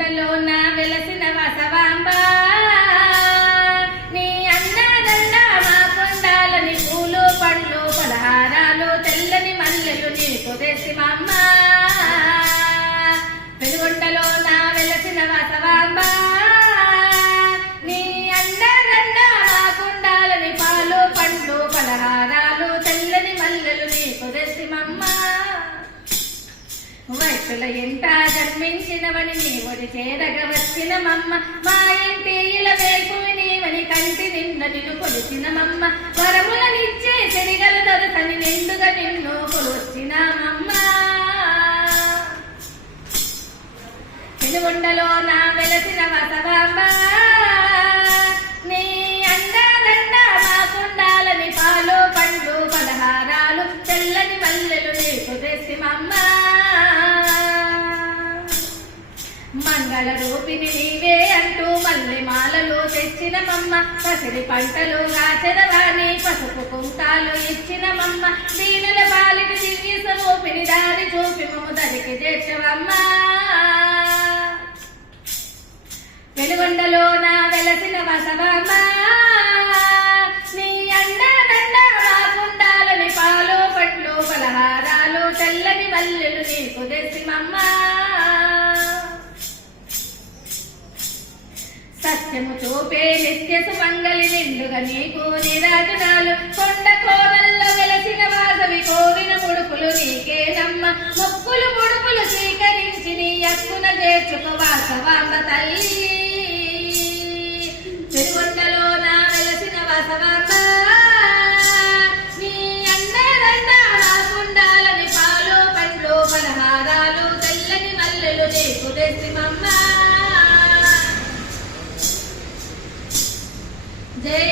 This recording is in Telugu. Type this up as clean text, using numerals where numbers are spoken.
పెనుగొండలోన వెలసిన వసవాంబ నీ అన్నదండ మా కొండాలని పూలు పండ్లు పలహారాలు తెల్లని మల్లెలు నీకు తెసిమమ్మ పెనుగొండలోన వెలసిన వసవాంబ నీ అన్నదండ మా కొండాలని పాలు పండ్లు పలహారాలు తెల్లని మల్లెలు నీకు తెసిమమ్మ వయసుల ఎంట జన్మించినవని నీవని చేరగ వచ్చినమమ్మ మా ఇంటి ఇలా వేల్పువి నీవని కంటి నిన్న నిన్ను కొలిచినమమ్మ వరములనిచ్చే చెరిగల దొరకని నిండుగా నిన్ను కొలొచ్చినామమ్మ పెనుగొండలో నా వెలసిన వసవాంబ నీ అందాదండ మా కుండాలని పాలు పండ్లు పలహారాలు తెల్లని మల్లెలు నీకు తెసిమమ్మ మంగళ రూపిణి నీవే అంటూ మల్లె మాలలు తెచ్చినమమ్మ పసిడి పంటలు కాచెదవాణి పసుపు కుంకాలు ఇచ్చినమమ్మ దీనుల పాలిటి దివ్య స్వరూపిణి దారి చూపి మమ్ము దరికి చేర్చవమ్మ పెనుగొండలో నా వెలసిన వసవమ్మ నీ అండదండ మా కుండాలని పాలు పండ్లు పలహారాలు తెల్లని మల్లెలు నీకు తెసిమమ్మ సత్యము చూపే నిత్య సుమంగళి నిండుగా నీకు నిరాజనాలు కొండ కోనల్లో వెలసిన వాసవి కోరిన ముడుపులు నీకేనమ్మ మొక్కులు ముడుపులు స్వీకరించి నీ అక్కున చేర్చుకు వాసవాంబ తల్లి పెనుగొండలో నా వెలసిన వసవాంబ నీ అన్నదండ నా కుండాలని పాలు పండ్లు పలహారాలు తెల్లని మల్లెలు నీకు తెసిమమ్మ జై